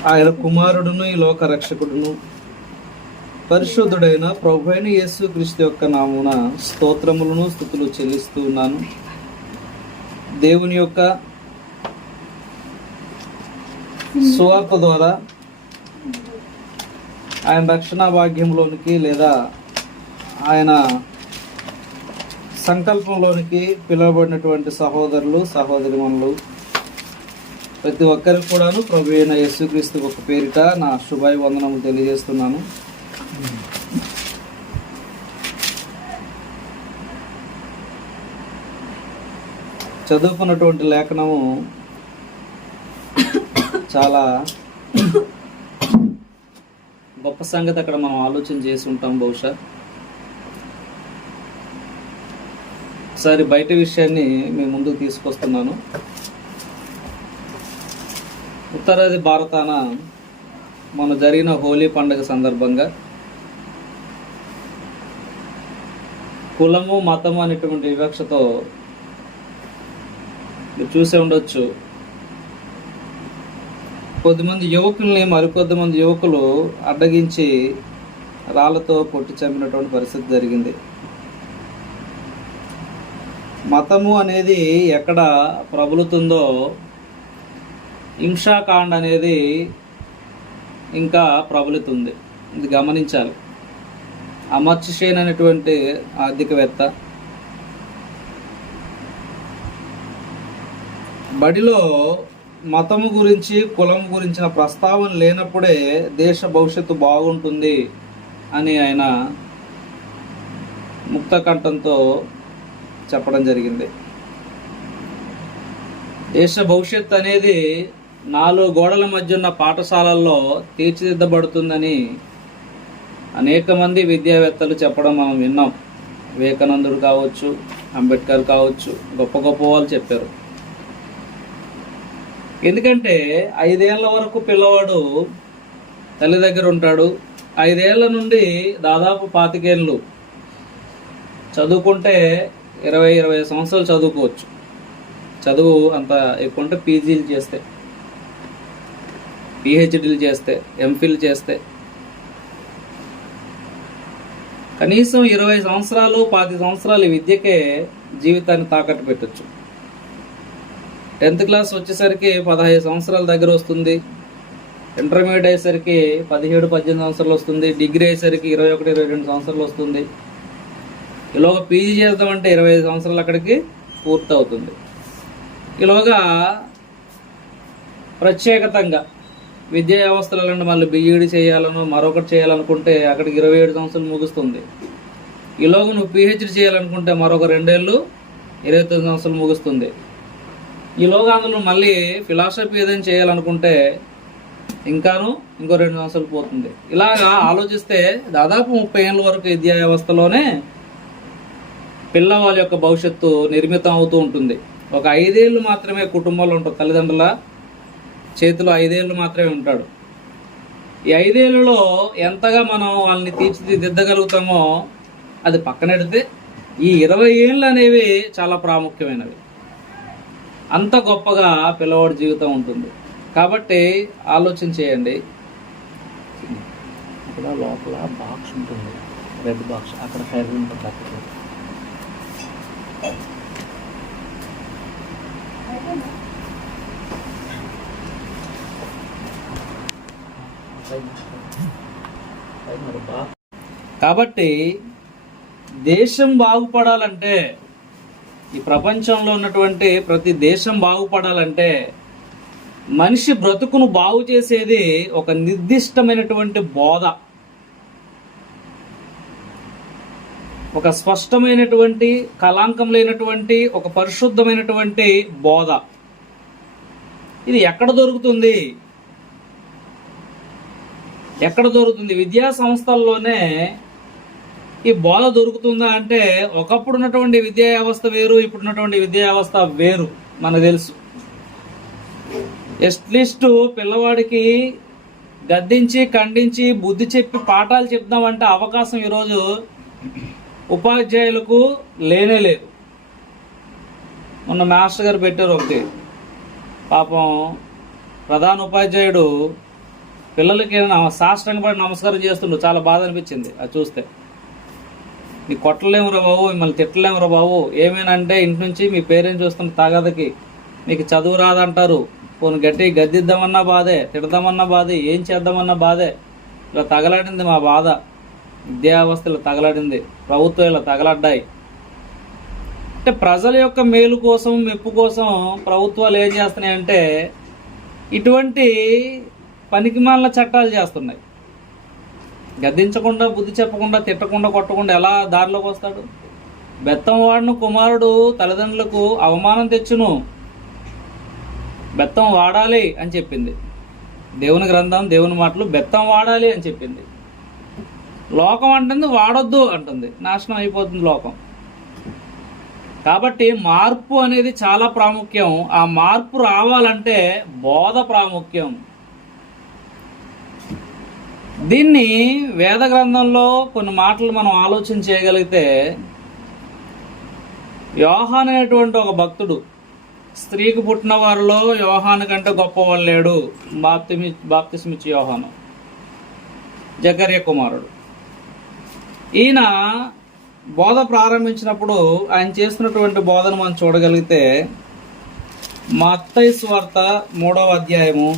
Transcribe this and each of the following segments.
ఆయన కుమారుడును ఈ లోక రక్షకుడును పరిశుద్ధుడైన ప్రభువైన యేసుక్రీస్తు యొక్క నామమున స్తోత్రములను స్తుతులు చెల్లిస్తూ ఉన్నాను. దేవుని యొక్క సువార్త ద్వారా ఆయన రక్షణ భాగ్యంలోనికి లేదా ఆయన సంకల్పంలోనికి పిలువబడినటువంటి సహోదరులు సహోదరిమణులు ప్రతి ఒక్కరికి కూడాను ప్రభు అయిన యేసుక్రీస్తు ఒక పేరిట నా శుభాభివందనము తెలియజేస్తున్నాను. చదువుకున్నటువంటి లేఖనము చాలా గొప్ప సంగతి అక్కడ మనం ఆలోచన చేసి ఉంటాం. బహుశా ఒకసారి బయట విషయాన్ని మేము ముందుకు తీసుకొస్తున్నాను. ఉత్తరాది భారతాన మన జరిగిన హోలీ పండుగ సందర్భంగా కులము మతము అనేటువంటి వివక్షతో మీరు చూసే ఉండొచ్చు, కొద్దిమంది యువకుల్ని మరికొద్దిమంది యువకులు అడ్డగించి రాళ్లతో కొట్టి చంపినటువంటి పరిస్థితి జరిగింది. మతము అనేది ఎక్కడ ప్రబలుతుందో హింసాకాండ అనేది ఇంకా ప్రబలుతుంది. ఇది గమనించాలి. అమర్త్య సేన్ అనేటువంటి ఆర్థికవేత్త బడిలో మతము గురించి కులం గురించిన ప్రస్తావన లేనప్పుడే దేశ భవిష్యత్తు బాగుంటుంది అని ఆయన ముక్త కంఠంతో చెప్పడం జరిగింది. దేశ భవిష్యత్తు అనేది 4 గోడల మధ్య ఉన్న పాఠశాలల్లో తీర్చిదిద్దబడుతుందని అనేక మంది విద్యావేత్తలు చెప్పడం మనం విన్నాం. వివేకానందుడు కావచ్చు, అంబేద్కర్ కావచ్చు, గొప్ప గొప్ప వాళ్ళు చెప్పారు. ఎందుకంటే 5 ఏళ్ల వరకు పిల్లవాడు తల్లి దగ్గర ఉంటాడు. 5 ఏళ్ల నుండి దాదాపు 25 ఏళ్ళు చదువుకుంటే 20 సంవత్సరాలు చదువుకోవచ్చు. చదువు అంత ఎక్కువ ఉంటే పీజీలు చేస్తే, పిహెచ్డీలు చేస్తే, ఎంఫిల్ చేస్తే కనీసం 20 సంవత్సరాలు 25 సంవత్సరాలు విద్యకే జీవితాన్ని తాకట్టు పెట్టచ్చు. 10th క్లాస్ వచ్చేసరికి 15 సంవత్సరాల దగ్గర వస్తుంది. ఇంటర్మీడియట్ అయ్యేసరికి 17-18 సంవత్సరాలు వస్తుంది. డిగ్రీ అయ్యేసరికి 21-22 సంవత్సరాలు వస్తుంది. ఈలోగా పీజీ చేద్దామంటే 25 సంవత్సరాలు అక్కడికి పూర్తి అవుతుంది. ఈలోగా ప్రత్యేకతంగా విద్యా వ్యవస్థలలో మళ్ళీ బీఈడీ చేయాలను మరొకటి చేయాలనుకుంటే అక్కడికి 27 సంవత్సరాలు ముగుస్తుంది. ఈలోగా నువ్వు పిహెచ్డీ చేయాలనుకుంటే మరొక 2 ఏళ్ళు 29 సంవత్సరాలు ముగుస్తుంది. ఈలోగా అందులో మళ్ళీ ఫిలాసఫీ ఏదైనా చేయాలనుకుంటే ఇంకో 2 సంవత్సరాలు పోతుంది. ఇలాగా ఆలోచిస్తే దాదాపు 30 ఏళ్ళ వరకు విద్యా వ్యవస్థలోనే పిల్లవాళ్ళ యొక్క భవిష్యత్తు నిర్మితం అవుతూ ఉంటుంది. ఒక 5 ఏళ్ళు మాత్రమే కుటుంబంలో ఉంటారు. తల్లిదండ్రుల చేతిలో 5 ఏళ్ళు మాత్రమే ఉంటాడు. ఈ 5 ఏళ్ళలో ఎంతగా మనం వాళ్ళని తీర్చిదిద్దగలుగుతామో అది పక్కనెడితే ఈ 20 ఏళ్ళు అనేవి చాలా ప్రాముఖ్యమైనవి. అంత గొప్పగా పిల్లవాడి జీవితం ఉంటుంది. కాబట్టి ఆలోచన చేయండి. ఇక్కడ లోపల బాక్స్ ఉంటుంది, రెడ్ బాక్స్, అక్కడ ఫైర్ ఉంటుంది. అక్కడ కాబట్టి దేశం బాగుపడాలంటే, ఈ ప్రపంచంలో ఉన్నటువంటి ప్రతి దేశం బాగుపడాలంటే మనిషి బ్రతుకును బాగు చేసేది ఒక నిర్దిష్టమైనటువంటి బోధ, ఒక స్పష్టమైనటువంటి కళంకం లేనటువంటి ఒక పరిశుద్ధమైనటువంటి బోధ. ఇది ఎక్కడ దొరుకుతుంది? విద్యా సంస్థల్లోనే ఈ బోధ దొరుకుతుందా అంటే, ఒకప్పుడు ఉన్నటువంటి విద్యా వ్యవస్థ వేరు, ఇప్పుడున్నటువంటి విద్యా వ్యవస్థ వేరు మనకు తెలుసు. అట్లీస్ట్ పిల్లవాడికి గద్దించి ఖండించి బుద్ధి చెప్పి పాఠాలు చెప్దామంటే అవకాశం ఈరోజు ఉపాధ్యాయులకు లేనే లేదు. మొన్న మాస్టర్ గారు పెట్టారు ఒకటి, పాపం ప్రధాన ఉపాధ్యాయుడు పిల్లలకి సాష్టాంగపడి నమస్కారం చేస్తుండ్రు. చాలా బాధ అనిపించింది అది చూస్తే. నీ కొట్టలేమురా బాబు, మిమ్మల్ని తిట్టలేమురా బాబు, ఏమేనంటే ఇంటి నుంచి మీ పేరెంట్స్ చూస్తున్న తాగదకి మీకు చదువు రాదంటారు, పోను గట్టి గద్దిద్దామన్నా బాధే, తిడదామన్నా బాధే, ఏం చేద్దామన్నా బాధే. ఇలా తగలాడింది మా బాధ. విద్యావ్యవస్థలో తగలాడింది, ప్రభుత్వం ఇలా తగలడ్డాయి. అంటే ప్రజల యొక్క మేలు కోసం, మెప్పు కోసం ప్రభుత్వాలు ఏం చేస్తున్నాయంటే ఇటువంటి పనికిమాలిన చట్టాలు చేస్తున్నాయి. గద్దించకుండా, బుద్ధి చెప్పకుండా, తిట్టకుండా, కొట్టకుండా ఎలా దారిలోకి వస్తాడు? బెత్తం వాడిన కుమారుడు తల్లిదండ్రులకు అవమానం తెచ్చును. బెత్తం వాడాలి అని చెప్పింది దేవుని గ్రంథం, దేవుని మాటలు. బెత్తం వాడాలి అని చెప్పింది. లోకం అంటుంది వాడొద్దు అంటుంది. నాశనం అయిపోతుంది లోకం. కాబట్టి మార్పు అనేది చాలా ప్రాముఖ్యం. ఆ మార్పు రావాలంటే బోధ ప్రాముఖ్యం. దీన్ని వేద గ్రంథంలో కొన్ని మాటలు మనం ఆలోచన చేయగలిగితే, యోహాను అనేటువంటి ఒక భక్తుడు, స్త్రీకి పుట్టిన వారిలో యోహాను కంటే గొప్పవాడు లేడు. బాప్తిస్మిచ్చి యోహాను, జకర్య కుమారుడు. ఈయన బోధ ప్రారంభించినప్పుడు ఆయన చేస్తున్నటువంటి బోధను మనం చూడగలిగితే, మత్తయి సువార్త 3వ అధ్యాయము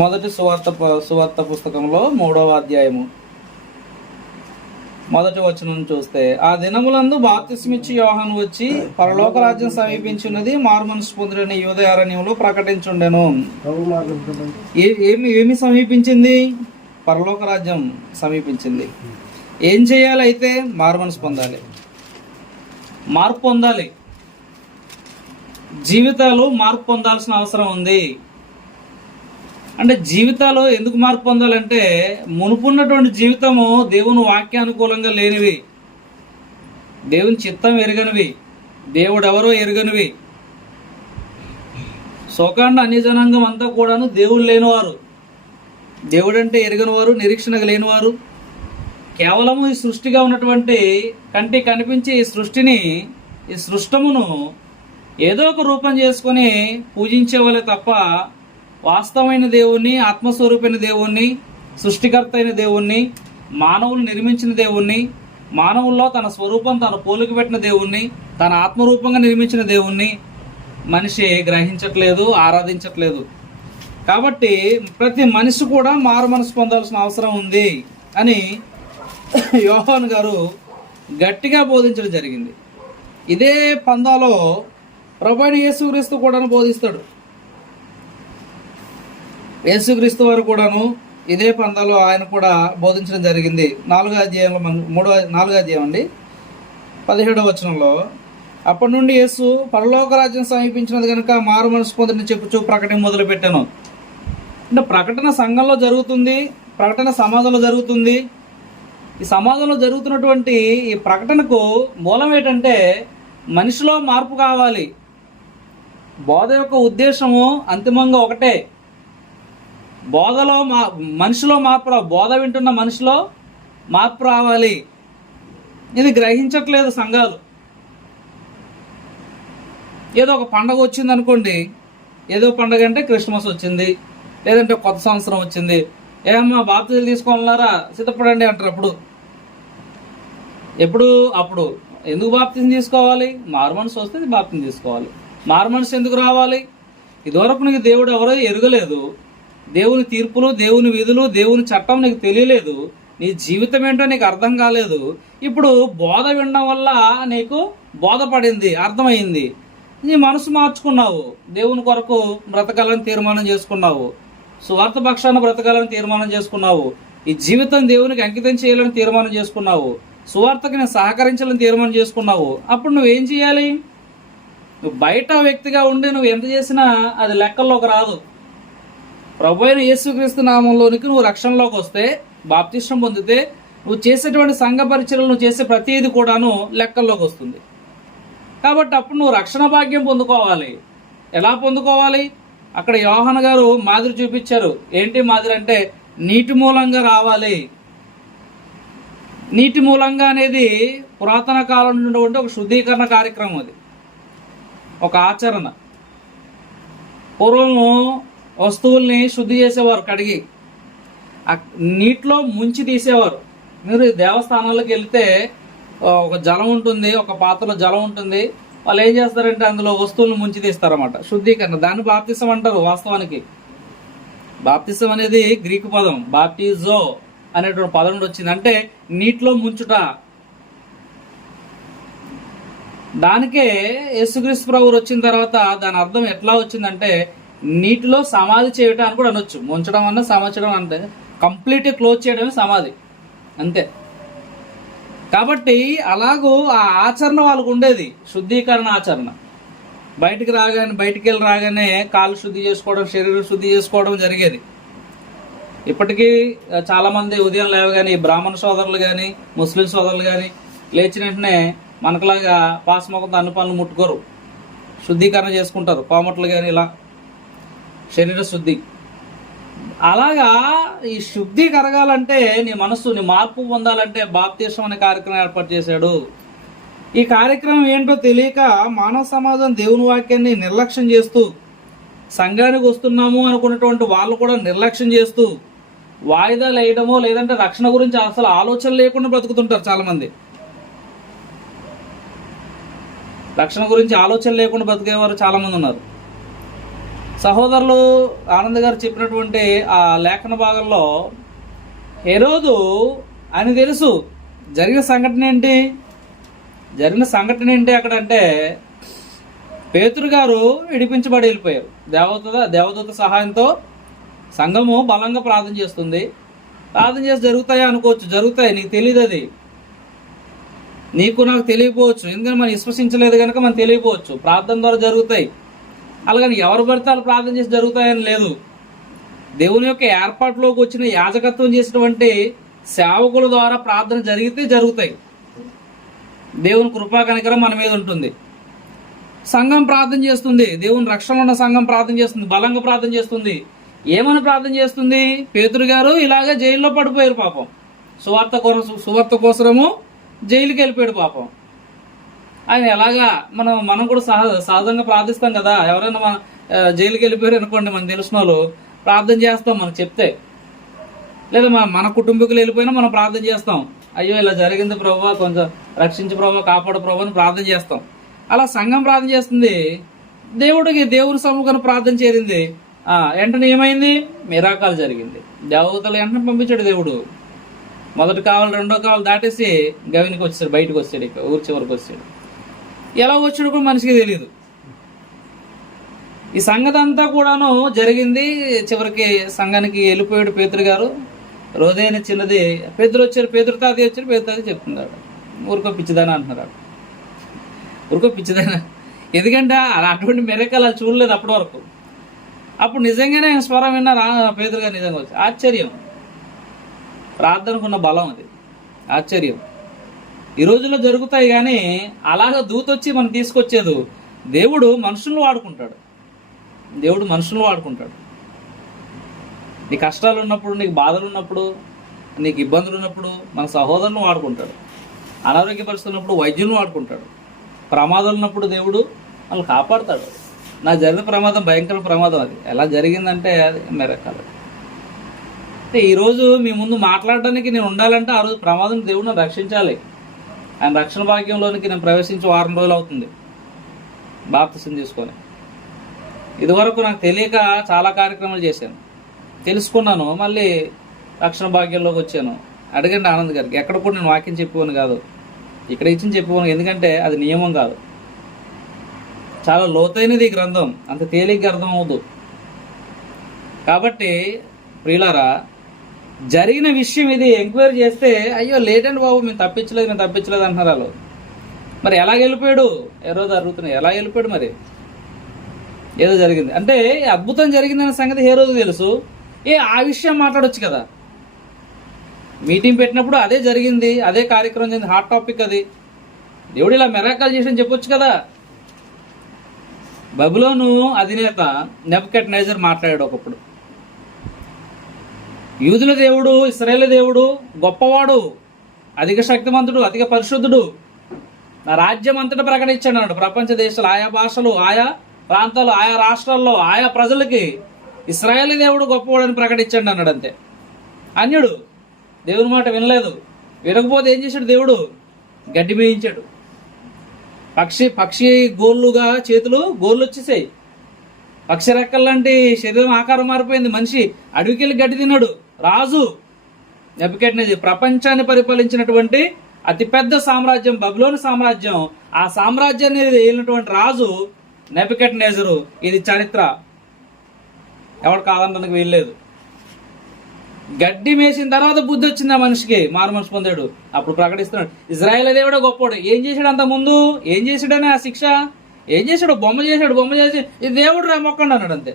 మొదటి సువార్త పుస్తకంలో 3వ అధ్యాయము మొదటి వచనం చూస్తే, ఆ దినములందు బాప్తిస్మిచ్చి యోహాను వచ్చి పరలోక రాజ్యం సమీపించున్నది, మారుమనసు పొందుడని యూదయ అరణ్యంలో ప్రకటించుండెను. ఏమి సమీపించింది? పరలోక రాజ్యం సమీపించింది. ఏం చేయాలి అయితే? మారుమనసు పొందాలి, మార్పు పొందాలి. జీవితాలు మార్పు పొందాల్సిన అవసరం ఉంది. అంటే జీవితాలు ఎందుకు మార్పు పొందాలంటే, మునుపున్నటువంటి జీవితము దేవుని వాక్యానుకూలంగా లేనివి, దేవుని చిత్తం ఎరగనివి, దేవుడు ఎవరో ఎరగనివి. శోకాండ అన్యజనాంగం అంతా కూడాను దేవుడు లేనివారు, దేవుడంటే ఎరగని వారు, నిరీక్షణగా లేనివారు. కేవలము ఈ సృష్టిగా ఉన్నటువంటి కంటికి కనిపించే ఈ సృష్టిని, ఈ సృష్టమును ఏదో ఒక రూపం చేసుకొని పూజించేవాళ్ళే తప్ప వాస్తవమైన దేవుణ్ణి, ఆత్మస్వరూపైన దేవుణ్ణి, సృష్టికర్త అయిన దేవుణ్ణి, మానవులు నిర్మించిన దేవుణ్ణి, మానవుల్లో తన స్వరూపం, తన పోలిక పెట్టిన దేవుణ్ణి, తన ఆత్మరూపంగా నిర్మించిన దేవుణ్ణి మనిషి గ్రహించట్లేదు, ఆరాధించట్లేదు. కాబట్టి ప్రతి మనిషి కూడా మారు మనసు పొందాల్సిన అవసరం ఉంది అని యోహాను గారు గట్టిగా బోధించడం జరిగింది. ఇదే పందాలో ప్రభువైన యేసుక్రీస్తు కూడా బోధిస్తాడు. యేసుక్రీస్తు వారు కూడాను ఇదే పందాలో ఆయన కూడా బోధించడం జరిగింది. 4వ అధ్యాయంలో 4వ అధ్యాయం అండి 17వ వచనంలో, అప్పటి నుండి యేసు పరలోక రాజ్యం సమీపించినది కనుక మారు మనసు పొందని చెప్పుచూ ప్రకటన మొదలు పెట్టాను. అంటే ప్రకటన సంఘంలో జరుగుతుంది, ప్రకటన సమాజంలో జరుగుతుంది. ఈ సమాజంలో జరుగుతున్నటువంటి ఈ ప్రకటనకు మూలం ఏంటంటే మనిషిలో మార్పు కావాలి. బోధ యొక్క ఉద్దేశము అంతిమంగా ఒకటే, బోధలో మనిషిలో మార్పు, బోధ వింటున్న మనిషిలో మార్పు రావాలి. ఇది గ్రహించట్లేదు సంఘాలు. ఏదో ఒక పండగ వచ్చింది అనుకోండి, ఏదో పండగ అంటే క్రిస్మస్ వచ్చింది, లేదంటే కొత్త సంవత్సరం వచ్చింది, ఏమమ్మా బాప్తిజం తీసుకోవాలన్నారా, సిద్ధపడండి అంటారు. అప్పుడు ఎందుకు బాప్తిజం తీసుకోవాలి? మారు మనసు వస్తే బాప్తిజం తీసుకోవాలి. మారు మనసు ఎందుకు రావాలి? ఇదివరకు నీకు దేవుడు ఎవరో ఎరగలేదు, దేవుని తీర్పులు, దేవుని విధులు, దేవుని చట్టం నీకు తెలియలేదు, నీ జీవితం ఏంటో నీకు అర్థం కాలేదు. ఇప్పుడు బోధ వినడం వల్ల నీకు బోధపడింది, అర్థమైంది, నీ మనసు మార్చుకున్నావు, దేవుని కొరకు బ్రతకాలని తీర్మానం చేసుకున్నావు, సువార్త పక్షాన బ్రతకాలని తీర్మానం చేసుకున్నావు, ఈ జీవితం దేవునికి అంకితం చేయాలని తీర్మానం చేసుకున్నావు, సువార్తకి నేను సహకరించాలని తీర్మానం చేసుకున్నావు. అప్పుడు నువ్వేం చేయాలి? నువ్వు బయట వ్యక్తిగా ఉండి నువ్వు ఎంత చేసినా అది లెక్కల్లోకి రాదు. ప్రభువైన యేసుక్రీస్తు నామంలోనికి నువ్వు రక్షణలోకి వస్తే, బాప్తిష్టం పొందితే, నువ్వు చేసేటువంటి సంఘ పరిచర్యలు, నువ్వు చేసే ప్రతిదీ కూడాను లెక్కల్లోకి వస్తుంది. కాబట్టి అప్పుడు నువ్వు రక్షణ భాగ్యం పొందుకోవాలి. ఎలా పొందుకోవాలి? అక్కడ యోహాను గారు మాదిరి చూపించారు. ఏంటి మాదిరి అంటే నీటి మూలంగా రావాలి. నీటి మూలంగా అనేది పురాతన కాలం నుండి ఒక శుద్ధీకరణ కార్యక్రమం, అది ఒక ఆచరణ. పూర్వము వస్తువుల్ని శుద్ధి చేసేవారు, కడిగి నీటిలో ముంచి తీసేవారు. మీరు దేవస్థానాలకు వెళ్తే ఒక జలం ఉంటుంది, ఒక పాత్రలో జలం ఉంటుంది. వాళ్ళు ఏం చేస్తారంటే అందులో వస్తువులను ముంచి తీస్తారన్నమాట, శుద్ధీకరణ. దాన్ని బాప్తిసం అంటారు. వాస్తవానికి బాప్తిసం అనేది గ్రీకు పదం, బాప్టిజో అనేటువంటి పదం నుండి వచ్చింది. అంటే నీటిలో ముంచుట. దానికే యేసుక్రీస్తు ప్రభువు వచ్చిన తర్వాత దాని అర్థం ఎట్లా వచ్చిందంటే నీటిలో సమాధి చేయటం అని కూడా అనొచ్చు. ముంచడం అన్న సమాచడం అంటే కంప్లీట్ క్లోజ్ చేయడమే సమాధి, అంతే. కాబట్టి అలాగూ ఆ ఆచరణ వాళ్ళకు ఉండేది, శుద్ధీకరణ ఆచరణ. బయటికి వెళ్ళి రాగానే కాళ్ళు శుద్ధి చేసుకోవడం, శరీరం శుద్ధి చేసుకోవడం జరిగేది. ఇప్పటికీ చాలామంది ఉదయం లేవగానే బ్రాహ్మణ సోదరులు కానీ ముస్లిం సోదరులు కానీ లేచిన వెంటనే మనకులాగా పాసమొకంతో అన్ని పనులు ముట్టుకోరు, శుద్ధీకరణ చేసుకుంటారు. కోమట్లు కానీ ఇలా శరీర శుద్ధి. అలాగా ఈ శుద్ధి కరగాలంటే నీ మనస్సు, నీ మార్పు పొందాలంటే బాప్తిసం అనే కార్యక్రమం ఏర్పాటు చేశాడు. ఈ కార్యక్రమం ఏంటో తెలియక మానవ సమాజం దేవుని వాక్యాన్ని నిర్లక్ష్యం చేస్తూ, సంఘానికి వస్తున్నాము అనుకున్నటువంటి వాళ్ళు కూడా నిర్లక్ష్యం చేస్తూ వాయిదాలు వేయడమో లేదంటే రక్షణ గురించి అసలు ఆలోచన లేకుండా బ్రతుకుతుంటారు. చాలామంది రక్షణ గురించి ఆలోచన లేకుండా బ్రతికేవారు చాలామంది ఉన్నారు. సహోదరులు ఆనంద్ గారు చెప్పినటువంటి ఆ లేఖన భాగంలో హెరోదు అని తెలుసు జరిగిన సంఘటన ఏంటి అక్కడంటే పేతురు గారు విడిపించబడి వెళ్ళిపోయారు. దేవదూత సహాయంతో సంఘము బలంగా ప్రార్థన చేస్తుంది. ప్రార్థన చేసి జరుగుతాయా అనుకోవచ్చు, జరుగుతాయి. నీకు తెలియదు, అది నీకు నాకు తెలియకపోవచ్చు. ఎందుకంటే మనం విశ్వసించలేదు కనుక మనం తెలియకపోవచ్చు. ప్రార్థన ద్వారా జరుగుతాయి. అలాగని ఎవరు పడితే వాళ్ళు ప్రార్థన చేసి జరుగుతాయని లేదు. దేవుని యొక్క ఏర్పాటులోకి వచ్చిన యాజకత్వం చేసినటువంటి సేవకుల ద్వారా ప్రార్థన జరిగితే జరుగుతాయి. దేవుని కృపా కనికరం మన మీద ఉంటుంది. సంఘం ప్రార్థన చేస్తుంది, దేవుని రక్షణలో ఉన్న సంఘం ప్రార్థన చేస్తుంది, బలంగా ప్రార్థన చేస్తుంది. ఏమని ప్రార్థన చేస్తుంది? పేతురు గారు ఇలాగే జైల్లో పడిపోయారు పాపం. సువార్త కోసము జైలుకి వెళ్ళిపోయాడు పాపం. ఆయన ఎలాగా మనం కూడా సహజంగా ప్రార్థిస్తాం కదా. ఎవరైనా మన జైలుకి వెళ్ళిపోయారు అనుకోండి, మనకు తెలిసిన వాళ్ళు ప్రార్థన చేస్తాం. మనకు చెప్తే, లేదా మన కుటుంబీకులు వెళ్ళిపోయినా మనం ప్రార్థన చేస్తాం. అయ్యో ఇలా జరిగింది ప్రభువా, కొంచెం రక్షించు ప్రభువా, కాపాడు ప్రభువా అని ప్రార్థన చేస్తాం. అలా సంఘం ప్రార్థన చేస్తుంది. దేవుని సముఖాన్ని ప్రార్థన చేరింది. వెంటనే ఏమైంది? మిరాకాలు జరిగింది. దేవతలు వెంటనే పంపించాడు దేవుడు. మొదటి కావాలి, రెండో కావాలి దాటేసి గవినికి వచ్చాడు, బయటకు వచ్చాడు, ఇక ఊరి చివరికి వచ్చాడు. ఎలా వచ్చాడు కూడా మనిషికి తెలియదు. ఈ సంగతి అంతా కూడాను జరిగింది. చివరికి సంఘానికి వెళ్ళిపోయాడు పేతురు గారు. రోజైన చిన్నది పేతురు వచ్చారు, పేతురు తాతయ్య వచ్చారు, పేతురు తాతయ్య చెప్తున్నాడు, ఊరికో పిచ్చిదానా అంటున్నాడు. ఊరికో పిచ్చిదానా, ఎందుకంటే అటువంటి మెరకలు అది చూడలేదు అప్పటి వరకు. అప్పుడు నిజంగానే స్వరం విన్నారు పేతురు గారు. నిజంగా వచ్చి ఆశ్చర్యం, ప్రార్థనకున్న బలం అది, ఆశ్చర్యం. ఈ రోజుల్లో జరుగుతాయి కానీ అలాగ దూతొచ్చి మనం తీసుకొచ్చేది. దేవుడు మనుషులను వాడుకుంటాడు. నీ కష్టాలు ఉన్నప్పుడు, నీకు బాధలు ఉన్నప్పుడు, నీకు ఇబ్బందులు ఉన్నప్పుడు మన సహోదరులను వాడుకుంటాడు. అనారోగ్య పరిస్థితులు ఉన్నప్పుడు వైద్యులను వాడుకుంటాడు. ప్రమాదాలు ఉన్నప్పుడు దేవుడు వాళ్ళు కాపాడుతాడు. నాకు జరిగిన ప్రమాదం భయంకర ప్రమాదం. అది ఎలా జరిగిందంటే అది మెరకాలి. అంటే ఈరోజు మీ ముందు మాట్లాడడానికి నేను ఉండాలంటే ఆ రోజు ప్రమాదం దేవుడు నన్ను రక్షించాలి. ఆయన రక్షణ భాగ్యంలోనికి నేను ప్రవేశించి 1 వారం రోజులు అవుతుంది బాప్తిసం తీసుకొని. ఇదివరకు నాకు తెలియక చాలా కార్యక్రమాలు చేశాను, తెలుసుకున్నాను, మళ్ళీ రక్షణ భాగ్యంలోకి వచ్చాను. అడగండి ఆనంద్ గారికి. ఎక్కడ కూడా నేను వాక్యం చెప్పేవాను కాదు, ఇక్కడ ఇచ్చిన చెప్పేవాను. ఎందుకంటే అది నియమం కాదు, చాలా లోతైనది ఈ గ్రంథం, అంత తేలిగ్గా అర్థం అవ్వదు. కాబట్టి ప్రియులారా, జరిగిన విషయం ఇది ఎంక్వైరీ చేస్తే అయ్యో లేటండి బాబు, మేము తప్పించలేదు అంటున్నారు వాళ్ళు. మరి ఎలా వెళ్ళిపోయాడు? రోజు అడుగుతున్నాయి, ఎలా వెళ్ళిపోయాడు? మరి ఏదో జరిగింది అంటే అద్భుతం జరిగిందనే సంగతి ఏ రోజు తెలుసు. ఆ విషయం మాట్లాడొచ్చు కదా. మీటింగ్ పెట్టినప్పుడు అదే జరిగింది, అదే కార్యక్రమం జరిగింది, హాట్ టాపిక్ అది. దేవుడు ఇలా మెరాకాలు చేసి చెప్పొచ్చు కదా. బబులోను అధినేత నెబుకద్నెజర్ మాట్లాడాడు ఒకప్పుడు. యూదుల దేవుడు, ఇశ్రాయేలు దేవుడు గొప్పవాడు, అధిక శక్తిమంతుడు, అధిక పరిశుద్ధుడు, నా రాజ్యం అంతటా ప్రకటించాడు అన్నాడు. ప్రపంచ దేశాలు, ఆయా భాషలు, ఆయా ప్రాంతాలు, ఆయా రాష్ట్రాల్లో, ఆయా ప్రజలకి ఇశ్రాయేలు దేవుడు గొప్పవాడని ప్రకటించండి అన్నాడు. అంతే. అన్యుడు దేవుని మాట వినలేదు. వినకపోతే ఏం చేశాడు? దేవుడు గడ్డి మేయించాడు. పక్షి గోళ్ళుగా చేతులు గోళ్ళు వచ్చేసాయి. పక్షి రెక్కల్లాంటి శరీరం ఆకారం మారిపోయింది. మనిషి అడవికి వెళ్ళి గడ్డి తిన్నాడు. రాజు నెబుకద్నెజరు, ప్రపంచాన్ని పరిపాలించినటువంటి అతిపెద్ద సామ్రాజ్యం బబులోను సామ్రాజ్యం, ఆ సామ్రాజ్యాన్ని ఏలినటువంటి రాజు నెబుకద్నెజరు. ఇది చరిత్ర, ఎవడు కాదనడానికి వీల్లేదు. గడ్డి మేసిన తర్వాత బుద్ధి వచ్చింది ఆ మనిషికి, మారు మనసు పొందాడు. అప్పుడు ప్రకటిస్తున్నాడు ఇజ్రాయేల్ దేవుడే గొప్పవాడు. ఏం చేశాడు అంత ముందు? ఏం చేశాడని ఆ శిక్ష? ఏం చేశాడు? బొమ్మ చేసి ఇది దేవుడు రా మొక్కండి అన్నాడు. అంతే.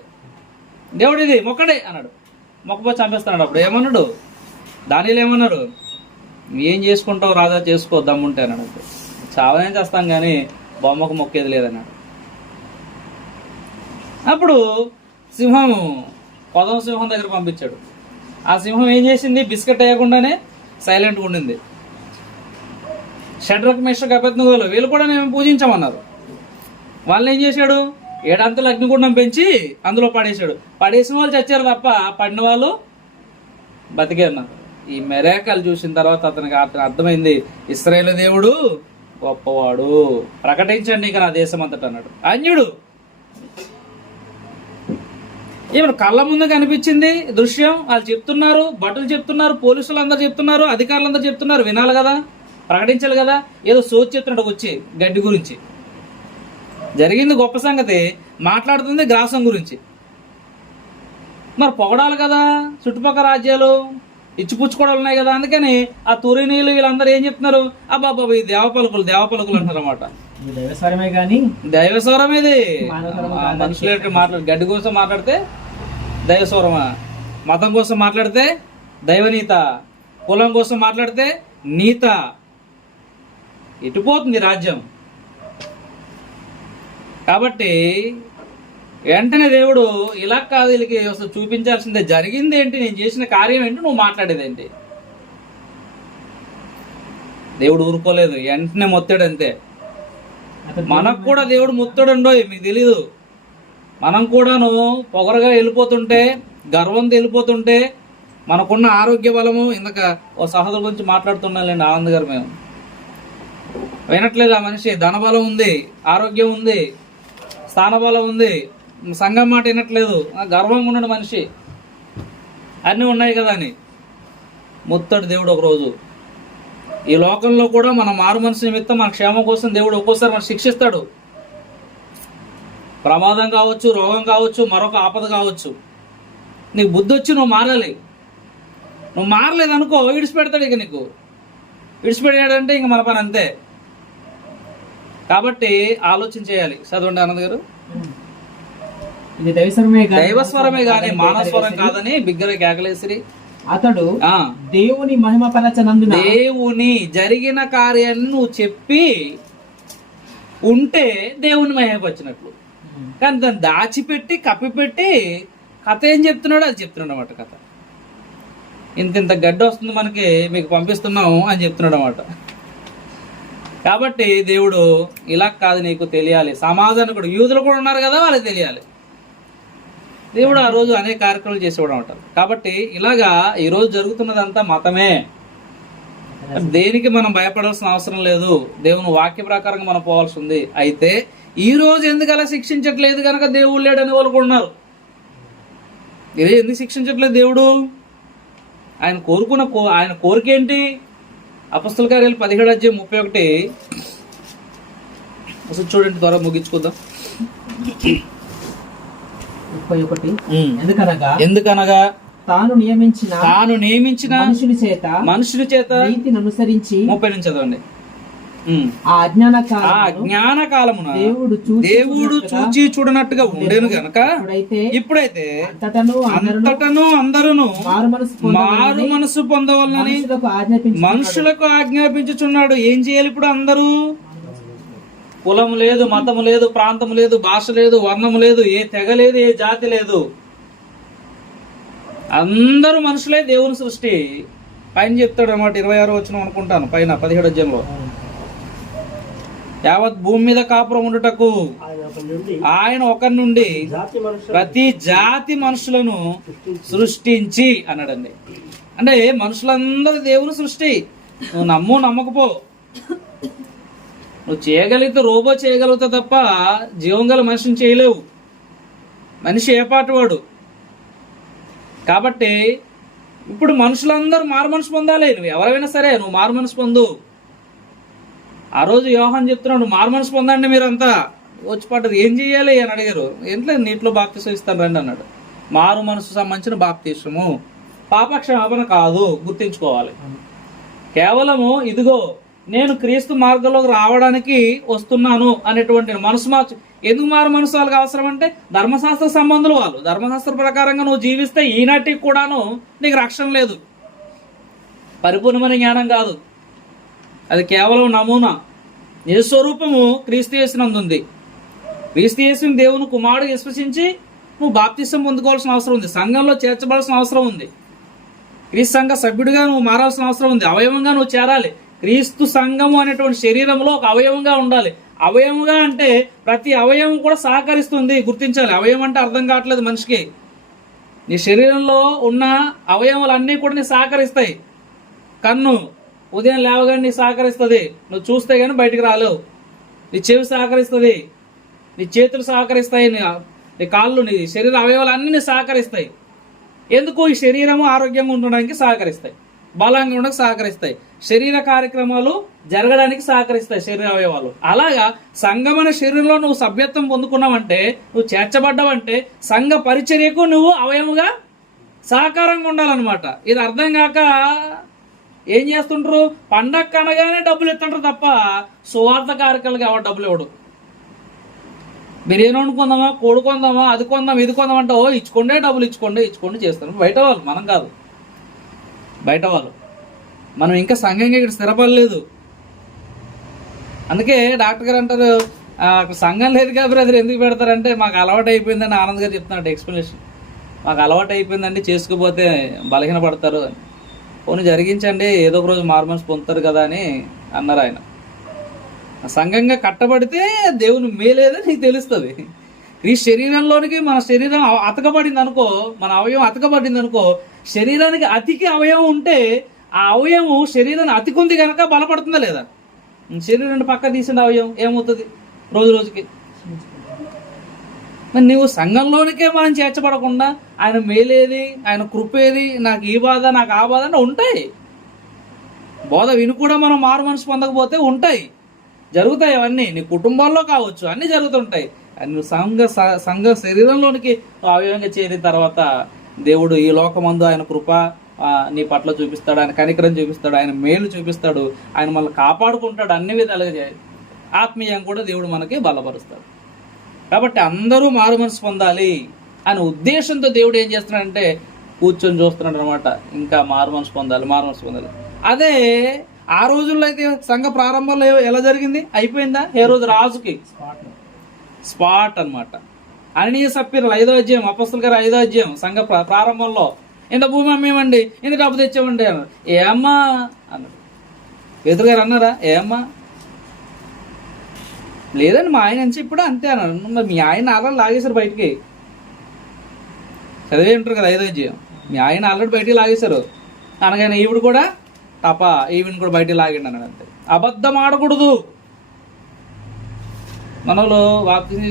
దేవుడు ఇది మొక్కడే అన్నాడు. మొక్కపోతే చంపేస్తున్నాడు. అప్పుడు ఏమన్నాడు? దానిలో ఏమన్నారు? ఏం చేసుకుంటావు రాజా, చేసుకో దమ్ముంటే అన్నాడు. అంతే. చావనే చేస్తాం కానీ బొమ్మకు మొక్కేది లేదన్నాడు. అప్పుడు సింహం కొదవ సింహం దగ్గర పంపించాడు. ఆ సింహం ఏం చేసింది? బిస్కెట్ వేయకుండానే సైలెంట్గా ఉండింది. షడ్రక్ మేషక్ అబేద్నెగోలు వీళ్ళు కూడా మేము పూజించామన్నారు. వాళ్ళని ఏం చేశాడు? 7 అంతలు అగ్నిగుండం పెంచి అందులో పడేశాడు. పడేసిన వాళ్ళు చచ్చారు తప్ప పడిన వాళ్ళు బతికేన్నారు. ఈ మెరాకలు చూసిన తర్వాత అతనికి అర్థమైంది, ఇశ్రాయేలు దేవుడు గొప్పవాడు, ప్రకటించండి ఇక నా దేశం అంతటా అన్నాడు. అన్యుడు ఏమన్నా కళ్ళ ముందు కనిపించింది దృశ్యం. వాళ్ళు చెప్తున్నారు, భటులు చెప్తున్నారు, పోలీసులు అందరు చెప్తున్నారు, అధికారులు అందరు చెప్తున్నారు. వినాలి కదా, ప్రకటించాలి కదా. ఏదో సోచి చెప్తున్నాడు వచ్చి గడ్డి గురించి. జరిగింది గొప్ప సంగతి, మాట్లాడుతుంది గ్రాసం గురించి. మరి పొగడాలి కదా, చుట్టుపక్కల రాజ్యాలు ఇచ్చిపుచ్చుకోవడాలు ఉన్నాయి కదా. అందుకని ఆ తురినీలు వీళ్ళందరూ ఏం చెప్తున్నారు? అబ్బాబా ఈ దేవపలుకులు అంటారు అన్నమాట. దైవస్వరమే కానీ దైవస్వరం ఇది. మనుషులు మాట్లాడు, గడ్డి కోసం మాట్లాడితే దైవస్వరమా? మతం కోసం మాట్లాడితే దైవనీత, కులం కోసం మాట్లాడితే నీత. ఇటుపోతుంది రాజ్యం. కాబట్టి వెంటనే దేవుడు ఇలా కాదు, వీళ్ళకి అసలు చూపించాల్సిందే. జరిగింది ఏంటి, నేను చేసిన కార్యం ఏంటి, నువ్వు మాట్లాడేది ఏంటి? దేవుడు ఊరుకోలేదు, వెంటనే మొత్తాడు. అంతే. మనకు కూడా దేవుడు ముత్తడండో, మీకు తెలీదు. మనం కూడాను పొగరగా వెళ్ళిపోతుంటే, గర్వంతో వెళ్ళిపోతుంటే, మనకున్న ఆరోగ్య బలము, ఇందాక ఓ సహోదరు గురించి మాట్లాడుతున్నాంలేండి ఆనంద్ గారు, మేము వినట్లేదు. ఆ మనిషి ధనబలం ఉంది, ఆరోగ్యం ఉంది, స్థానబలం ఉంది, సంఘం మాట వినట్లేదు, గర్వంగా ఉన్నాడు మనిషి. అన్నీ ఉన్నాయి కదా అని ముత్తడు దేవుడు ఒకరోజు. ఈ లోకంలో కూడా మన మారు మనసు నిమిత్తం మన క్షేమం కోసం దేవుడు ఒక్కోసారి మనం శిక్షిస్తాడు. ప్రమాదం కావచ్చు, రోగం కావచ్చు, మరొక ఆపద కావచ్చు. నీకు బుద్ధి వచ్చి నువ్వు మారాలి. నువ్వు మారలేదనుకో విడిచిపెడతాడు. ఇక నీకు విడిచిపెట్టాడంటే ఇంక మన పని అంతే. కాబట్టి ఆలోచన చేయాలి. చదవండి ఆనంద్ గారు. ఇది దైవస్వరమే గాని మానస్వరం కాదని బిగ్గర కేకలేసిరి. అతడు దేవుని మహిమపరచనందున, దేవుని జరిగిన కార్యాన్ని నువ్వు చెప్పి ఉంటే దేవుని మహిమపరిచినట్లు. కానీ దాన్ని దాచిపెట్టి కప్పిపెట్టి కథ ఏం చెప్తున్నాడో అది చెప్తున్నాడు అన్నమాట. కథ ఇంత గడ్డ వస్తుంది మనకి, మీకు పంపిస్తున్నాము అని చెప్తున్నాడు అన్నమాట. కాబట్టి దేవుడు ఇలా కాదు, నీకు తెలియాలి. సమాధానం కూడా యూదులు కూడా ఉన్నారు కదా, వాళ్ళకి తెలియాలి. దేవుడు ఆ రోజు అనేక కార్యక్రమాలు చేసేవాడు అంటారు. కాబట్టి ఇలాగా ఈరోజు జరుగుతున్నదంతా మతమే. దేనికి మనం భయపడాల్సిన అవసరం లేదు. దేవుని వాక్య ప్రకారంగా మనం పోవాల్సి ఉంది. అయితే ఈ రోజు ఎందుకు అలా శిక్షించట్లేదు కనుక దేవుడు లేడని వాళ్ళు కూడా ఉన్నారు. ఇదే ఎందుకు శిక్షించట్లేదు దేవుడు? ఆయన ఆయన కోరిక ఏంటి? అపొస్తలుల కార్యాలు 17:31 అసలు చూడండి, త్వరగా ముగించుకుందాం. 31 ఎందుకనగా తాను నియమించిన మనుషుని చేత నీతిని అనుసరించి 30 నుంచి చదవండి. ఆ జ్ఞాన కాలమున దేవుడు చూచి చూడనట్టుగా ఉండేను గనక ఇప్పుడైతే అంతటను అందరూ మారు మనసు పొందవాలని మనుషులకు ఆజ్ఞాపించుచున్నాడు. ఏం చేయాలి ఇప్పుడు? అందరూ కులం లేదు, మతం లేదు, ప్రాంతం లేదు, భాష లేదు, వర్ణం లేదు, ఏ తెగ లేదు, ఏ జాతి లేదు, అందరూ మనుషులే దేవుని సృష్టి. పైన చెప్తాడు అన్నమాట, 26వ వచనం అనుకుంటాను, పైన 17వ అధ్యాయంలో యావత్ భూమి మీద కాపురం ఉండుటకు ఆయన ఒకరి నుండి ప్రతి జాతి మనుషులను సృష్టించి అన్నాడండి. అంటే మనుషులందరూ దేవుని సృష్టి. నువ్వు నమ్ము నమ్మకపో, నువ్వు చేయగలిగితే రోబో చేయగలుగుతా తప్ప జీవం గల మనిషిని చేయలేవు. మనిషి ఏపాటివాడు. కాబట్టి ఇప్పుడు మనుషులందరూ మారు మనసు పొందాలి. నువ్వు ఎవరైనా సరే నువ్వు మారు మనసు పొందు. ఆ రోజు యోహాను చెప్తున్నాడు, నువ్వు మారు మనసు పొందండి మీరంతా. వచ్చి పడ్డది, ఏం చెయ్యాలి అని అడిగారు. ఏంట్లో నీటిలో బాప్తిసం ఇస్తాను రండి అన్నాడు. మారు మనసు సంబంధించిన బాప్తిసము, పాపక్షమాపణ కాదు, గుర్తించుకోవాలి. కేవలము ఇదిగో నేను క్రీస్తు మార్గంలోకి రావడానికి వస్తున్నాను అనేటువంటి మనసు మార్చు. ఎందుకు మారు మనసు వాళ్ళకి అవసరం అంటే ధర్మశాస్త్ర సంబంధులు వాళ్ళు. ధర్మశాస్త్ర ప్రకారంగా నువ్వు జీవిస్తే ఈనాటికి కూడాను నీకు రక్షణ లేదు, పరిపూర్ణమైన జ్ఞానం కాదు. అది కేవలం నమూనా. నిజస్వరూపము క్రీస్తు యేసునందు ఉంది. క్రీస్తు యేసుని దేవుని కుమారుడు విశ్వసించి నువ్వు బాప్తిసం పొందుకోవాల్సిన అవసరం ఉంది. సంఘంలో చేర్చబడాల్సిన అవసరం ఉంది. క్రీస్తు సంఘ సభ్యుడిగా నువ్వు మారాల్సిన అవసరం ఉంది. అవయవంగా నువ్వు చేరాలి. క్రీస్తు సంఘము అనేటువంటి శరీరంలో ఒక అవయవంగా ఉండాలి. అవయవంగా అంటే ప్రతి అవయవం కూడా సహకరిస్తుంది, గుర్తించాలి. అవయవం అంటే అర్థం కావట్లేదు మనిషికి. నీ శరీరంలో ఉన్న అవయవాలన్నీ కూడా నీ సహకరిస్తాయి. కన్ను ఉదయం లేవగానే నీ సహకరిస్తుంది, నువ్వు చూస్తే కానీ బయటికి రాలేవు. నీ చెవి సహకరిస్తుంది, నీ చేతులు సహకరిస్తాయి, నీ కాళ్ళు, నీ శరీర అవయవాలు అన్నీ సహకరిస్తాయి. ఎందుకు? ఈ శరీరము ఆరోగ్యంగా ఉండడానికి సహకరిస్తాయి, బలంగా ఉండడానికి సహకరిస్తాయి, శరీర కార్యక్రమాలు జరగడానికి సహకరిస్తాయి శరీర అవయవాలు. అలాగా సంఘమైన శరీరంలో నువ్వు సభ్యత్వం పొందుకున్నావంటే, నువ్వు చేర్చబడ్డావంటే సంఘ పరిచర్యకు నువ్వు అవయముగా సహకారంగా ఉండాలన్నమాట. ఇది అర్థం కాక ఏం చేస్తుంటారు? పండగ కనగానే డబ్బులు ఇస్తుంటారు తప్ప సువార్త కార్యక్రమాలకు ఎవరు డబ్బులు ఇవ్వడు. బిర్యానీ వండుకుందామా, కోడి కొందామా, అది కొందాం ఇది కొందాం అంటే, ఓ ఇచ్చుకోండే డబ్బులు ఇచ్చుకోండి చేస్తాను. బయట వాళ్ళు, మనం కాదు, బయట వాళ్ళు. మనం ఇంకా సంఘంగా ఇక్కడ స్థిరపడలేదు. అందుకే డాక్టర్ గారు అంటారు, సంఘం లేదు కదా బ్రదర్ ఎందుకు పెడతారంటే, మాకు అలవాటు అయిపోయిందని ఆనంద్ గారు చెప్తున్నాడు ఎక్స్ప్లెనేషన్. మాకు అలవాటు అయిపోయిందండి, చేసుకోపోతే బలహీన పడతారు అని. పోనీ జరిగించండి, ఏదో ఒక రోజు మార్మన్స్ పొందుతారు కదా అని అన్నారు ఆయన. సంఘంగా కట్టబడితే దేవుని మేలేదో నీకు తెలుస్తుంది. ఈ శరీరంలోనికి మన శరీరం అతకబడింది అనుకో, మన అవయవం అతకబడింది అనుకో, శరీరానికి అతికి అవయవం ఉంటే ఆ అవయవం శరీరాన్ని అతికుంది కనుక బలపడుతుందా లేదా? శరీరాన్ని పక్క తీసిన అవయవం ఏమవుతుంది రోజు రోజుకి? మరి నువ్వు సంఘంలోనికే మనం చేర్చబడకుండా ఆయన మేలేది, ఆయన కృపేది, నాకు ఈ బాధ నాకు ఆ బాధ అంటే ఉంటాయి. బోధ విని కూడా మనం మారు మనసు పొందకపోతే ఉంటాయి, జరుగుతాయి. అవన్నీ నీ కుటుంబాల్లో కావచ్చు, అన్నీ జరుగుతుంటాయి. నువ్వు సంఘ శరీరంలోనికి అవయవంగా చేరిన తర్వాత దేవుడు ఈ లోకమందు ఆయన కృప నీ పట్ల చూపిస్తాడు, ఆయన కనికరం చూపిస్తాడు, ఆయన మేలు చూపిస్తాడు, ఆయన మనల్ని కాపాడుకుంటాడు, అన్ని విధాలుగా ఆత్మీయంగా కూడా దేవుడు మనకి బలపరుస్తాడు. కాబట్టి అందరూ మారు మనసు పొందాలి అనే ఉద్దేశంతో దేవుడు ఏం చేస్తున్నాడంటే కూర్చొని చూస్తున్నాడు అనమాట. ఇంకా మారు మనసు పొందాలి. అదే ఆ రోజుల్లో అయితే సంఘ ప్రారంభంలో ఎలా జరిగింది? అయిపోయిందా? ఏ రోజు రాజుకి స్పాట్ అనమాట. అననీయ సప్పీరులు 5వ అధ్యాయం, అపొస్తలుల గారి 5వ అధ్యాయం, సంఘ ప్రారంభంలో ఇంత భూమి అమ్మేమండి, ఇంత డబ్బు తెచ్చామండి అన్నారు. ఏమ్మా అన్నాడు. పేతురు గారు అన్నారా ఏమ్మా? లేదండి మా ఆయన అని ఇప్పుడు అంతే అన్నాడు. మరి మీ ఆయన ఆల్రెడీ లాగేశారు బయటికి. చదివే ఉంటారు కదా 5వ అధ్యాయం. మీ ఆయన ఆల్రెడీ బయటికి లాగేశారు అనగానే ఈవిడ కూడా ఈవిని కూడా బయటికి లాగిండి అన్నాడు. అంతే. అబద్ధం ఆడకూడదు. మనలో బాప్తిజం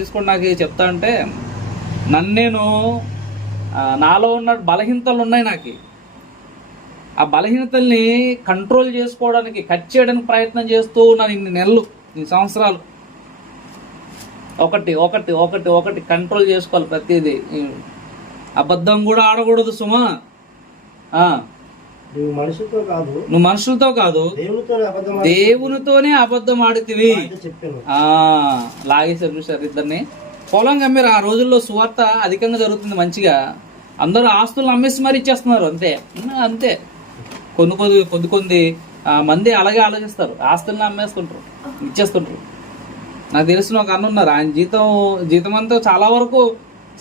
తీసుకోండి నాకు చెప్తా అంటే నేను నాలో ఉన్న బలహీనతలు ఉన్నాయి. నాకు ఆ బలహీనతల్ని కంట్రోల్ చేసుకోవడానికి, కట్ చేయడానికి ప్రయత్నం చేస్తూ ఉన్నాను ఇన్ని నెలలు, ఇన్ని సంవత్సరాలు. ఒకటి కంట్రోల్ చేసుకోవాలి ప్రతిదీ. అబద్ధం కూడా ఆడకూడదు సుమా. నువ్వు మనుషులతో కాదు దేవునితోనే అబద్ధం ఆడితివి. లాగేశారు చూసారు ఇద్దరిని. పొలం కమ్మారు. ఆ రోజుల్లో సువార్త అధికంగా జరుగుతుంది మంచిగా. అందరూ ఆస్తులను అమ్మేసి మరి ఇచ్చేస్తున్నారు. అంతే కొద్ది మంది అలాగే ఆలోచిస్తారు. ఆస్తులను అమ్మేస్తుంటారు, ఇచ్చేస్తుంటారు. నాకు తెలిసిన ఒక అన్న ఉన్నారు, ఆయన జీతం అంతా చాలా వరకు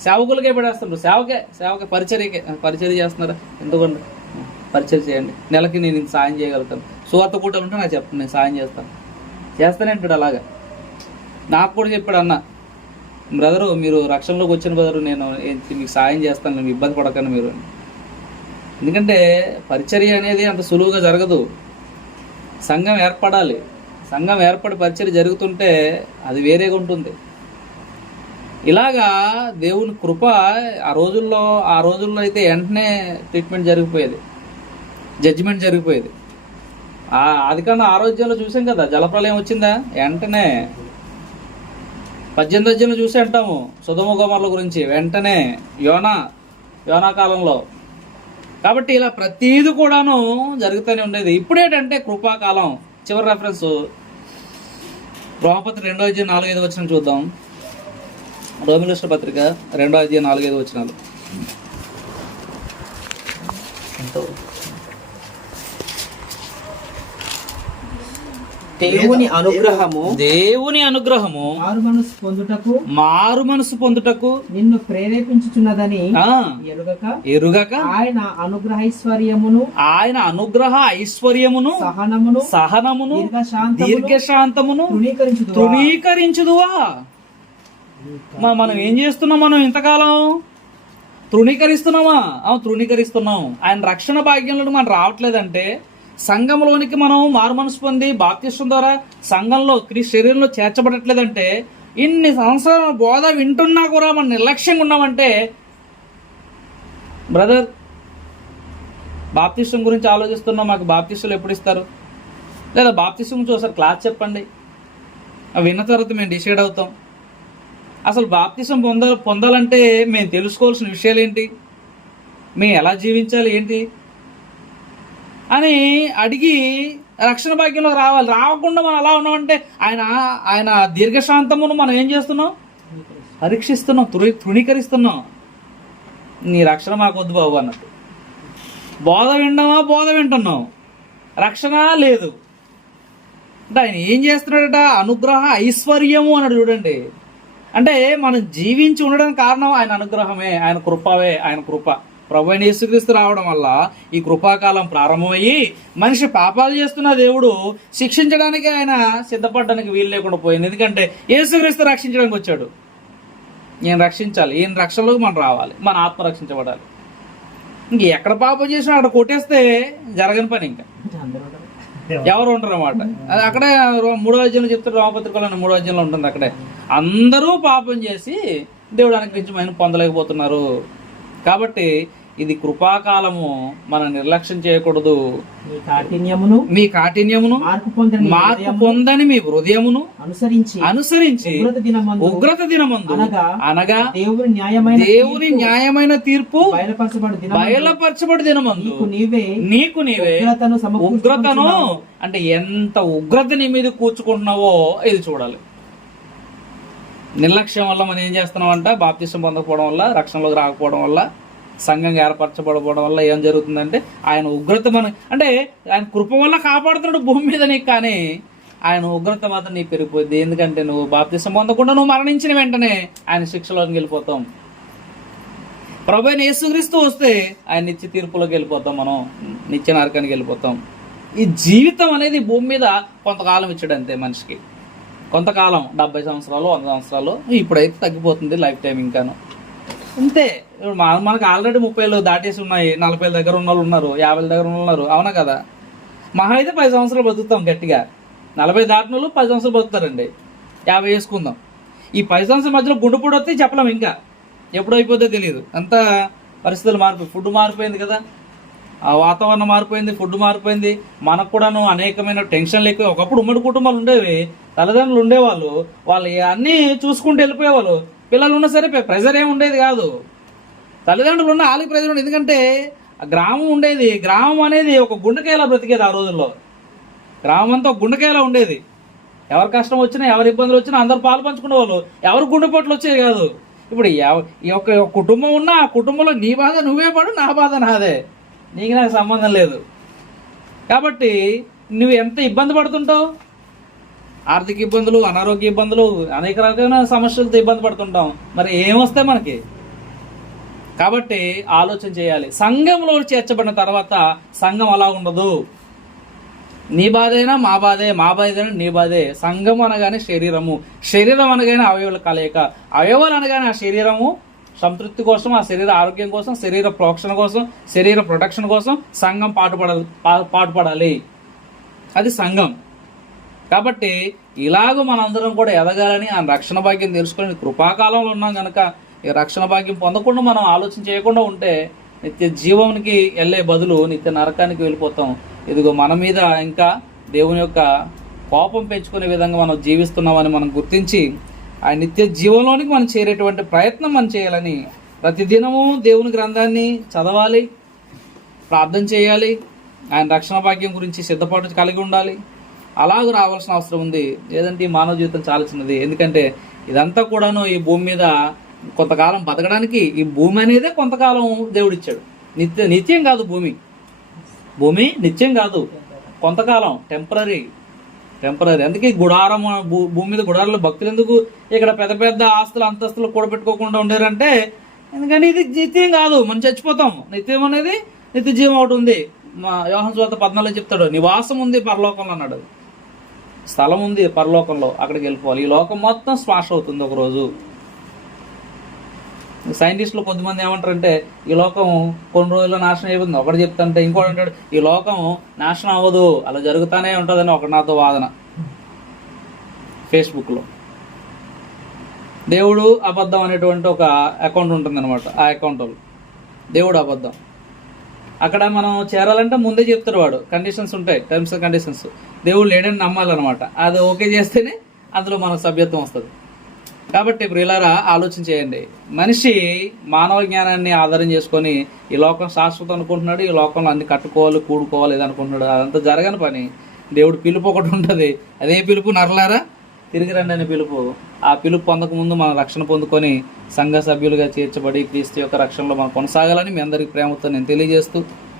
సేవకులకే పెడేస్తుంటారు. సేవకే పరిచర్య చేస్తున్నారు. ఎందుకంటే పరిచయం చేయండి, నెలకి నేను ఇంత సాయం చేయగలుగుతాను. సువార్త కూటలు ఉంటే నాకు చెప్పండి, నేను సాయం చేస్తాను. చేస్తానే అంటాడు అలాగా. నాకు కూడా చెప్పాడు అన్న, బ్రదరు మీరు రక్షణలోకి వచ్చిన బ్రదరు నేను మీకు సాయం చేస్తాను, నేను ఇబ్బంది పడకండి మీరు. ఎందుకంటే పరిచర్య అనేది అంత సులువుగా జరగదు. సంఘం ఏర్పడాలి. సంఘం ఏర్పడి పరిచర్య జరుగుతుంటే అది వేరేగా ఉంటుంది. ఇలాగా దేవుని కృప ఆ రోజుల్లో అయితే వెంటనే ట్రీట్మెంట్ జరిగిపోయేది, జడ్జిమెంట్ జరిగిపోయేది. అది కన్నా ఆరోగ్యంలో చూసాం కదా, జలప్రలయం వచ్చిందా వెంటనే 18 అధ్యాయంలో చూసి అంటాము సొదొమ గొమొర్రా గురించి, వెంటనే యోనా కాలంలో. కాబట్టి ఇలా ప్రతీది కూడాను జరుగుతూనే ఉండేది. ఇప్పుడేంటంటే కృపాకాలం. చివరి రెఫరెన్స్ రోమపత్రిక 2వ అధ్యాయం 4-5 వచనం చూద్దాం. రోమిలిస్టు పత్రిక 2వ అధ్యాయం 4-5 వచనాలు. దేవుని అనుగ్రహము మారు మనసు పొందుటకు నిన్ను ప్రేరేపించుచున్నదని ఎరుగక ఆయన అనుగ్రహ ఐశ్వర్యమును సహనమును దీర్ఘశాంతమును తృణీకరించుదువా. మనం ఏం చేస్తున్నాం? మనం ఇంతకాలం తృణీకరిస్తున్నామా? తృణీకరిస్తున్నాం. ఆయన రక్షణ భాగ్యంలో మనం రావట్లేదంటే, సంఘంలోనికి మనం మారు మనసు పొంది బాప్తిస్మం ద్వారా సంఘంలో శరీరంలో చేర్చబడట్లేదంటే, ఇన్ని సంవత్సరాల బోధ వింటున్నా కూడా మనం నిర్లక్ష్యంగా ఉన్నామంటే, బ్రదర్ బాప్తిస్మం గురించి ఆలోచిస్తున్నాం, మాకు బాప్తిస్టులు ఎప్పుడు ఇస్తారు, లేదా బాప్తిస్మం గురించి ఒకసారి క్లాస్ చెప్పండి. విన్న తర్వాత మేము డిసైడ్ అవుతాం. అసలు బాప్తిస్మం పొందాలంటే మేము తెలుసుకోవాల్సిన విషయాలు ఏంటి, మేము ఎలా జీవించాలి ఏంటి అని అడిగి రక్షణ భాగ్యంలో రావాలి. రావకుండా మనం అలా ఉన్నామంటే ఆయన దీర్ఘశాంతమును మనం ఏం చేస్తున్నాం? పరీక్షిస్తున్నాం, తృణీకరిస్తున్నాం. నీ రక్షణ మాకు వద్దు బాబు అన్నట్టు. బోధ వింటున్నాం, రక్షణ లేదు. అంటే ఆయన ఏం చేస్తున్నాడట? అనుగ్రహ ఐశ్వర్యము అన్నాడు. చూడండి, అంటే మనం జీవించి ఉండడానికి కారణం ఆయన అనుగ్రహమే, ఆయన కృపవే. ఆయన కృప ప్రభు అయిన యేసుక్రీస్తు రావడం వల్ల ఈ కృపాకాలం ప్రారంభమయ్యి మనిషి పాపాలు చేస్తున్న దేవుడు శిక్షించడానికి ఆయన సిద్ధపడడానికి వీలు లేకుండా పోయింది. ఎందుకంటే యేసుక్రీస్తు రక్షించడానికి వచ్చాడు. ఈయన రక్షించాలి, ఈయన రక్షణలోకి మనం రావాలి, మన ఆత్మ రక్షించబడాలి. ఇంక ఎక్కడ పాపం చేసినా అక్కడ కొట్టేస్తే జరగని పని, ఇంకా ఎవరు ఉండరు అన్నమాట. అది అక్కడే 3వ అధ్యాయంలో చెప్తారు, రోమపత్రికలో 3వ అధ్యాయంలో ఉంటుంది. అక్కడే అందరూ పాపం చేసి దేవుడు అనుగ్రహించి మనం పొందలేకపోతున్నారు. కాబట్టి ఇది కృపాకాలము, మనం నిర్లక్ష్యం చేయకూడదు. మీ కాఠిన్యమును మార్పు పొందని మీ హృదయమును అనుసరించి ఉగ్రత దినమందు అనగా దేవుని న్యాయమైన తీర్పు బయలుపరచబడి దినమందు నీకు నీవే ఉగ్రతను, అంటే ఎంత ఉగ్రత నీ మీద కూర్చుకుంటున్నావో ఇది చూడాలి. నిర్లక్ష్యం వల్ల మనం ఏం చేస్తున్నామంట? బాప్తిస్మం పొందకపోవడం వల్ల, రక్షణలోకి రాకపోవడం వల్ల, సంఘంగా ఏర్పరచబడకపోవడం వల్ల ఏం జరుగుతుందంటే ఆయన ఉగ్రత అంటే ఆయన కృప వల్ల కాపాడుతున్నాడు భూమి మీద నీకు, కానీ ఆయన ఉగ్రత మాత్రం నీకు పెరిగిపోద్ది. ఎందుకంటే నువ్వు బాప్తిస్మం పొందకుండా నువ్వు మరణించిన వెంటనే ఆయన శిక్షలోకి వెళ్ళిపోతాం. ప్రభు అయిన యేసుక్రీస్తు వస్తే ఆయన నిత్య తీర్పులోకి వెళ్ళిపోతాం, మనం నిత్య నరకానికి వెళ్ళిపోతాం. ఈ జీవితం అనేది భూమి మీద కొంతకాలం ఇచ్చాడు అంతే మనిషికి. కొంతకాలం 70 సంవత్సరాలు 100 సంవత్సరాలు, ఇప్పుడైతే తగ్గిపోతుంది లైఫ్ టైం ఇంకాను అంతే. మనకు ఆల్రెడీ 30 దాటేసి ఉన్నాయి, 40 దగ్గర ఉన్న వాళ్ళు ఉన్నారు, 50 దగ్గర ఉన్న ఉన్నారు, అవునా కదా? మహా అయితే 10 సంవత్సరాలు బతుకుతాం గట్టిగా. 40 దాటిన వాళ్ళు 10 సంవత్సరాలు బతుకుతారండి, 50 వేసుకుందాం. ఈ 10 సంవత్సరాల మధ్యలో గుండెపోటు వస్తే చెప్పలేం, ఇంకా ఎప్పుడు అయిపోద్దో తెలియదు. అంతా పరిస్థితులు మారిపోయి, ఫుడ్ మారిపోయింది కదా, ఆ వాతావరణం మారిపోయింది, ఫుడ్ మారిపోయింది. మనకు కూడాను అనేకమైన టెన్షన్లు ఎక్కువ. ఒకప్పుడు ఉమ్మడి కుటుంబాలు ఉండేవి, తల్లిదండ్రులు ఉండేవాళ్ళు, వాళ్ళు అన్నీ చూసుకుంటూ వెళ్ళిపోయేవాళ్ళు. పిల్లలు ఉన్నా సరే ప్రెజర్ ఏమి ఉండేది కాదు, తల్లిదండ్రులు ఉన్న వాళ్ళకి ప్రెజర్ ఉండేది. ఎందుకంటే గ్రామం ఉండేది, గ్రామం అనేది ఒక గుండెకాయలా బ్రతికేది ఆ రోజుల్లో. గ్రామం అంతా ఒక గుండెకాయలా ఉండేది. ఎవరి కష్టం వచ్చినా, ఎవరి ఇబ్బందులు వచ్చినా అందరు పాలు పంచుకునేవాళ్ళు, ఎవరు గుండెపోట్లు వచ్చేవి కాదు. ఇప్పుడు ఈ ఒక కుటుంబం ఉన్నా ఆ కుటుంబంలో నీ బాధ నువ్వే పడు, నా బాధ నాదే, నీకు నాకు సంబంధం లేదు. కాబట్టి నువ్వు ఎంత ఇబ్బంది పడుతుంటావు, ఆర్థిక ఇబ్బందులు, అనారోగ్య ఇబ్బందులు, అనేక రకమైన సమస్యలతో ఇబ్బంది పడుతుంటాం. మరి ఏమొస్తాయి మనకి? కాబట్టి ఆలోచన చేయాలి. సంఘంలో చేర్చబడిన తర్వాత సంఘం అలా ఉండదు. నీ బాధైనా మా బాధే, మా బాధైనా నీ బాధే. సంఘం అనగానే శరీరము, శరీరం అనగానే అవయవాల కలయిక, అవయవాలు అనగానే ఆ శరీరము సంతృప్తి కోసం, ఆ శరీర ఆరోగ్యం కోసం, శరీర ప్రోక్షణ కోసం, శరీర ప్రొటెక్షన్ కోసం సంఘం పాటుపడాలి. అది సంఘం. కాబట్టి ఇలాగ మనందరం కూడా ఎదగాలని ఆ రక్షణ భాగ్యం తెలుసుకొని కృపాకాలంలో ఉన్నాం కనుక ఈ రక్షణ భాగ్యం పొందకుండా మనం ఆలోచన చేయకుండా ఉంటే నిత్య జీవానికి వెళ్ళే బదులు నిత్య నరకానికి వెళ్ళిపోతాం. ఇదిగో మన మీద ఇంకా దేవుని యొక్క కోపం పెంచుకునే విధంగా మనం జీవిస్తున్నామని మనం గుర్తించి ఆ నిత్య జీవంలోనికి మనం చేరేటువంటి ప్రయత్నం మనం చేయాలని ప్రతిదినము దేవుని గ్రంథాన్ని చదవాలి, ప్రార్థన చేయాలి, ఆయన రక్షణ భాగ్యం గురించి సిద్ధపాటు కలిగి ఉండాలి. అలాగ రావాల్సిన అవసరం ఉంది. లేదంటే ఈ మానవ జీవితం చాలా చిన్నది. ఎందుకంటే ఇదంతా కూడాను ఈ భూమి మీద కొంతకాలం బతకడానికి ఈ భూమి అనేదే కొంతకాలం దేవుడిచ్చాడు. నిత్యం కాదు భూమి నిత్యం కాదు, కొంతకాలం టెంపరీ. అందుకే గుడారం, భూమి మీద గుడారంలో భక్తులు ఎందుకు ఇక్కడ పెద్ద పెద్ద ఆస్తులు అంతస్తులు కూడబెట్టుకోకుండా ఉండారంటే ఎందుకంటే ఇది నిత్యం కాదు, మనం చచ్చిపోతాం. నిత్యం అనేది నిత్య జీవం ఒకటి ఉంది. మా యోహాను సువార్త 14 చెప్తాడు, నివాసం ఉంది పరలోకంలో అన్నాడు. స్థలం ఉంది పరలోకంలో, అక్కడికి వెళ్ళిపోవాలి. ఈ లోకం మొత్తం స్మాష్ అవుతుంది ఒకరోజు. సైంటిస్టులు కొద్దిమంది ఏమంటారంటే ఈ లోకం కొన్ని రోజుల్లో నాశనం అయిపోతుంది, ఒకటి చెప్తాంటే ఇంకోటి అంటాడు ఈ లోకం నాశనం అవ్వదు, అలా జరుగుతానే ఉంటుందని ఒకటి నాతో వాదన ఫేస్బుక్లో. దేవుడు అబద్ధం అనేటువంటి ఒక అకౌంట్ ఉంటుంది అనమాట. ఆ అకౌంట్లో దేవుడు అబద్ధం. అక్కడ మనం చేరాలంటే ముందే చెప్తాడు వాడు, కండిషన్స్ ఉంటాయి, టర్మ్స్ అండ్ కండిషన్స్. దేవుడు లేడని నమ్మాలన్నమాట. అది ఓకే చేస్తేనే అందులో మనకు సభ్యత్వం వస్తుంది. కాబట్టి ప్రియులారా ఆలోచన చేయండి. మనిషి మానవ జ్ఞానాన్ని ఆధారం చేసుకొని ఈ లోకం శాశ్వతం అనుకుంటున్నాడు, ఈ లోకంలో అన్ని కట్టుకోవాలి, కూడుకోవాలి ఇది అనుకుంటున్నాడు. అదంతా జరగని పని. దేవుడు పిలుపు ఒకటి ఉంటుంది. అదే పిలుపు, నరలారా తిరిగి రండి అనే పిలుపు. ఆ పిలుపు పొందకముందు మనం రక్షణ పొందుకొని సంఘ సభ్యులుగా చేర్చబడి క్రీస్తు యొక్క రక్షణలో మనం కొనసాగాలని మీ అందరికి ప్రేమతో నేను తెలియజేస్తూ,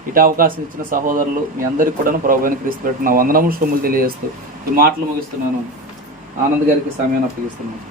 ఇటు అవకాశం ఇచ్చిన సహోదరులు మీ అందరికీ కూడా ప్రభువైన క్రీస్తు పెట్టిన వందనములు శుభములు తెలియజేస్తూ ఈ మాటలు ముగిస్తున్నాను. ఆనంద్ గారికి సమయాన్ని అప్పగిస్తున్నాను.